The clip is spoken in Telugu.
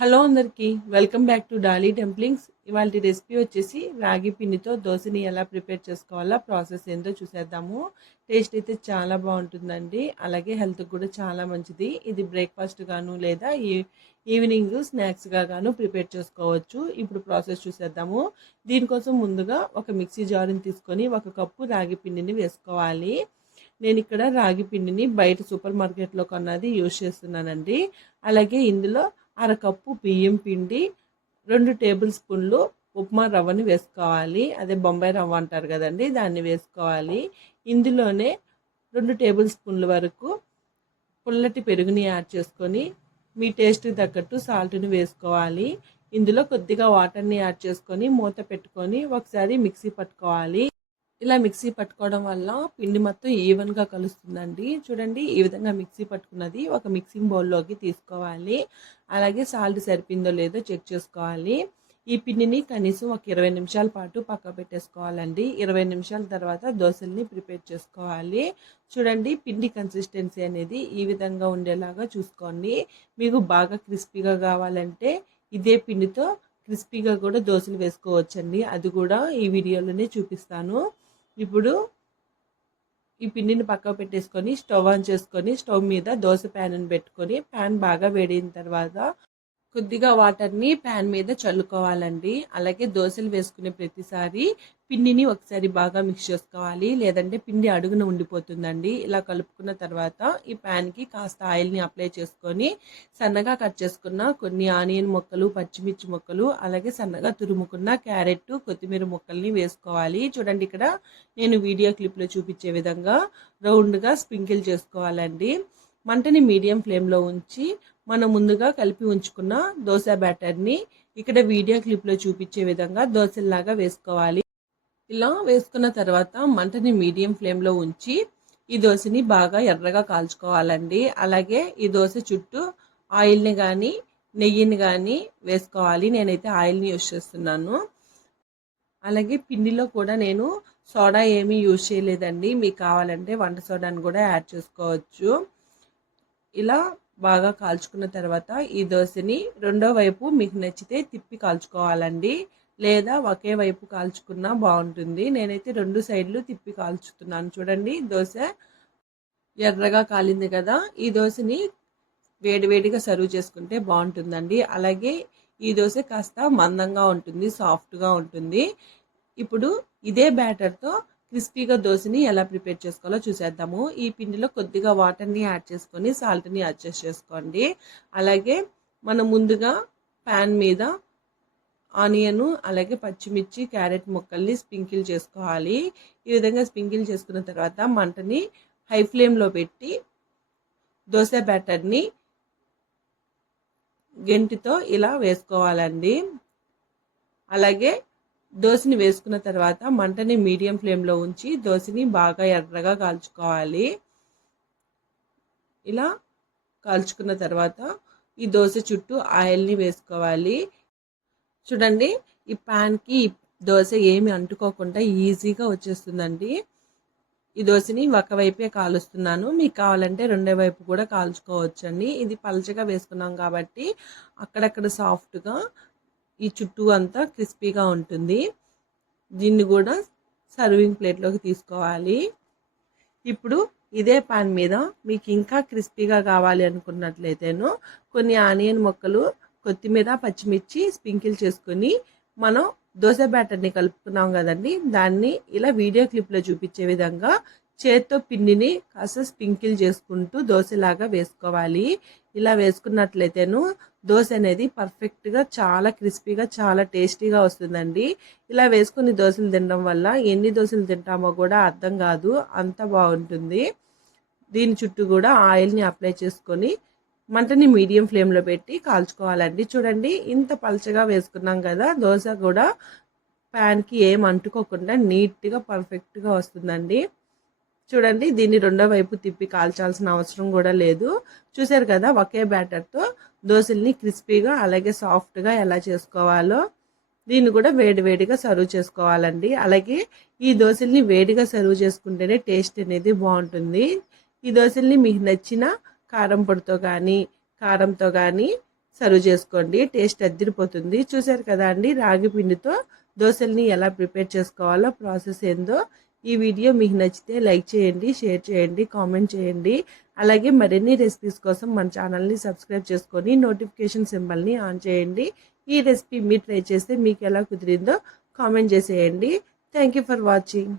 హలో అందరికీ వెల్కమ్ బ్యాక్ టు డాలీ టెంప్లింగ్స్. ఇవాళ రెసిపీ వచ్చేసి రాగి పిండితో దోశని ఎలా ప్రిపేర్ చేసుకోవాలో ప్రాసెస్ ఏందో చూసేద్దాము. టేస్ట్ అయితే చాలా బాగుంటుందండి, అలాగే హెల్త్కి కూడా చాలా మంచిది. ఇది బ్రేక్ఫాస్ట్ గాను లేదా ఈవినింగ్ స్నాక్స్గా గాను ప్రిపేర్ చేసుకోవచ్చు. ఇప్పుడు ప్రాసెస్ చూసేద్దాము. దీనికోసం ముందుగా ఒక మిక్సీ జార్ని తీసుకొని 1 కప్పు రాగి పిండిని వేసుకోవాలి. నేను ఇక్కడ రాగి పిండిని బయట సూపర్ మార్కెట్లో కొన్నది యూజ్ చేస్తున్నానండి. అలాగే ఇందులో అరకప్పు బియ్యం పిండి, 2 టేబుల్ స్పూన్లు ఉప్మా రవ్వని వేసుకోవాలి. అదే బొంబాయి రవ్వ అంటారు కదండి, దాన్ని వేసుకోవాలి. ఇందులోనే 2 టేబుల్ స్పూన్ల వరకు పుల్లటి పెరుగుని యాడ్ చేసుకొని మీ టేస్ట్కి తగ్గట్టు సాల్ట్ని వేసుకోవాలి. ఇందులో కొద్దిగా వాటర్ని యాడ్ చేసుకొని మూత పెట్టుకొని ఒకసారి మిక్సీ పట్టుకోవాలి. ఇలా మిక్సీ పట్టుకోవడం వల్ల పిండి మొత్తం ఈవెన్గా కలుస్తుందండి. చూడండి, ఈ విధంగా మిక్సీ పట్టుకున్నది ఒక మిక్సింగ్ బౌల్లోకి తీసుకోవాలి. అలాగే సాల్ట్ సరిపోయిందో లేదో చెక్ చేసుకోవాలి. ఈ పిండిని కనీసం ఒక 20 నిమిషాల పాటు పక్క పెట్టేసుకోవాలండి. 20 నిమిషాల తర్వాత దోశల్ని ప్రిపేర్ చేసుకోవాలి. చూడండి, పిండి కన్సిస్టెన్సీ అనేది ఈ విధంగా ఉండేలాగా చూసుకోండి. మీకు బాగా క్రిస్పీగా కావాలంటే ఇదే పిండితో క్రిస్పీగా కూడా దోశలు వేసుకోవచ్చండి. అది కూడా ఈ వీడియోలోనే చూపిస్తాను. ఇప్పుడు ఈ పిండిని పక్కకు పెట్టేసుకొని స్టవ్ ఆన్ చేసుకొని స్టవ్ మీద దోశ ప్యాన్ని పెట్టుకొని ప్యాన్ బాగా వేడిన తర్వాత కొద్దిగా వాటర్ని ప్యాన్ మీద చల్లుకోవాలండి. అలాగే దోశలు వేసుకునే ప్రతిసారి పిండిని ఒకసారి బాగా మిక్స్ చేసుకోవాలి, లేదంటే పిండి అడుగున ఉండిపోతుందండి. ఇలా కలుపుకున్న తర్వాత ఈ ప్యాన్కి కాస్త ఆయిల్ని అప్లై చేసుకొని సన్నగా కట్ చేసుకున్న కొన్ని ఆనియన్ ముక్కలు, పచ్చిమిర్చి ముక్కలు, అలాగే సన్నగా తురుముకున్న క్యారెట్, కొత్తిమీర ముక్కల్ని వేసుకోవాలి. చూడండి, ఇక్కడ నేను వీడియో క్లిప్లో చూపించే విధంగా రౌండ్గా స్ప్రింకిల్ చేసుకోవాలండి. మంటని మీడియం ఫ్లేమ్లో ఉంచి మనం ముందుగా కలిపి ఉంచుకున్న దోశ బ్యాటర్ని ఇక్కడ వీడియో క్లిప్లో చూపించే విధంగా దోశల్లాగా వేసుకోవాలి. ఇలా వేసుకున్న తర్వాత మంటని మీడియం ఫ్లేమ్లో ఉంచి ఈ దోశని బాగా ఎర్రగా కాల్చుకోవాలండి. అలాగే ఈ దోశ చుట్టూ ఆయిల్ని కానీ నెయ్యిని కానీ వేసుకోవాలి. నేనైతే ఆయిల్ని యూజ్ చేస్తున్నాను. అలాగే పిండిలో కూడా నేను సోడా ఏమీ యూజ్ చేయలేదండి. మీకు కావాలంటే వంట సోడాని కూడా యాడ్ చేసుకోవచ్చు. ఇలా బాగా కాల్చుకున్న తర్వాత ఈ దోశని రెండో వైపు మీకు నచ్చితే తిప్పి కాల్చుకోవాలండి, లేదా ఒకే వైపు కాల్చుకున్నా బాగుంటుంది. నేనైతే 2 సైడ్లు తిప్పి కాల్చుతున్నాను. చూడండి, దోశ ఎర్రగా కాలింది కదా. ఈ దోశని వేడివేడిగా సర్వ్ చేసుకుంటే బాగుంటుందండి. అలాగే ఈ దోశ కాస్త మందంగా ఉంటుంది, సాఫ్ట్గా ఉంటుంది. ఇప్పుడు ఇదే బ్యాటర్తో క్రిస్పీగా దోశని ఎలా ప్రిపేర్ చేసుకోవాలో చూసేద్దాము. ఈ పిండిలో కొద్దిగా వాటర్ని యాడ్ చేసుకొని సాల్ట్ని అడ్జస్ట్ చేసుకోండి. అలాగే మనం ముందుగా ప్యాన్ మీద ఆనియన్, అలాగే పచ్చిమిర్చి, క్యారెట్ ముక్కల్ని స్ప్రింకిల్ చేసుకోవాలి. ఈ విధంగా స్ప్రింకిల్ చేసుకున్న తర్వాత మంటని హై ఫ్లేమ్లో పెట్టి దోశ బ్యాటర్ని గెంటితో ఇలా వేసుకోవాలండి. అలాగే దోశని వేసుకున్న తర్వాత మంటని మీడియం ఫ్లేమ్లో ఉంచి దోశని బాగా ఎర్రగా కాల్చుకోవాలి. ఇలా కాల్చుకున్న తర్వాత ఈ దోశ చుట్టూ ఆయిల్ని వేసుకోవాలి. చూడండి, ఈ ప్యాన్కి దోశ ఏమి అంటుకోకుండా ఈజీగా వచ్చేస్తుందండి. ఈ దోశని ఒకవైపే కాలుస్తున్నాను, మీకు కావాలంటే రెండో వైపు కూడా కాల్చుకోవచ్చండి. ఇది పలచగా వేసుకున్నాం కాబట్టి అక్కడక్కడ సాఫ్ట్గా, ఈ చుట్టూ అంతా క్రిస్పీగా ఉంటుంది. దీన్ని కూడా సర్వింగ్ ప్లేట్లోకి తీసుకోవాలి. ఇప్పుడు ఇదే పాన్ మీద మీకు ఇంకా క్రిస్పీగా కావాలి అనుకున్నట్లయితేనో కొన్ని ఆనియన్ ముక్కలు, కొత్తిమీర, పచ్చిమిర్చి స్ప్రింకిల్ చేసుకొని మనం దోశ బ్యాటర్ని కలుపుకున్నాం కదండి, దాన్ని ఇలా వీడియో క్లిప్లో చూపించే విధంగా చేత్తో పిండిని కాస్త స్ప్రింకిల్ చేసుకుంటూ దోశలాగా వేసుకోవాలి. ఇలా వేసుకున్నట్లయితేను దోశ అనేది పర్ఫెక్ట్గా చాలా క్రిస్పీగా చాలా టేస్టీగా వస్తుందండి. ఇలా వేసుకుని దోశలు తినడం వల్ల ఎన్ని దోశలు తింటామో కూడా అర్థం కాదు, అంత బాగుంటుంది. దీని చుట్టూ కూడా ఆయిల్ని అప్లై చేసుకొని మంటని మీడియం ఫ్లేమ్లో పెట్టి కాల్చుకోవాలండి. చూడండి, ఇంత పలచగా వేసుకున్నాం కదా, దోశ కూడా ప్యాన్కి ఏం అంటుకోకుండా నీట్గా పర్ఫెక్ట్గా వస్తుందండి. చూడండి, దీన్ని రెండో వైపు తిప్పి కాల్చాల్సిన అవసరం కూడా లేదు. చూసారు కదా, ఒకే బ్యాటర్తో దోశల్ని క్రిస్పీగా అలాగే సాఫ్ట్గా ఎలా చేసుకోవాలో. దీన్ని కూడా వేడివేడిగా సర్వ్ చేసుకోవాలండి. అలాగే ఈ దోశల్ని వేడిగా సర్వ్ చేసుకుంటేనే టేస్ట్ అనేది బాగుంటుంది. ఈ దోశల్ని మీకు నచ్చిన కారం పొడితో కానీ కారంతో కానీ సర్వ్ చేసుకోండి. టేస్ట్ అద్దిరిపోతుంది. చూసారు కదా అండి, రాగి పిండితో దోశల్ని ఎలా ప్రిపేర్ చేసుకోవాలో ప్రాసెస్ ఏందో. ఈ వీడియో మీకు నచ్చితే లైక్ చేయండి, షేర్ చేయండి, కామెంట్ చేయండి. అలాగే మరిన్ని రెసిపీస్ కోసం మన ఛానల్ని సబ్స్క్రైబ్ చేసుకొని నోటిఫికేషన్ సింబల్ని ఆన్ చేయండి. ఈ రెసిపీ మీరు ట్రై చేస్తే మీకు ఎలా కుదిరిందో కామెంట్ చేసేయండి. Thank you for watching.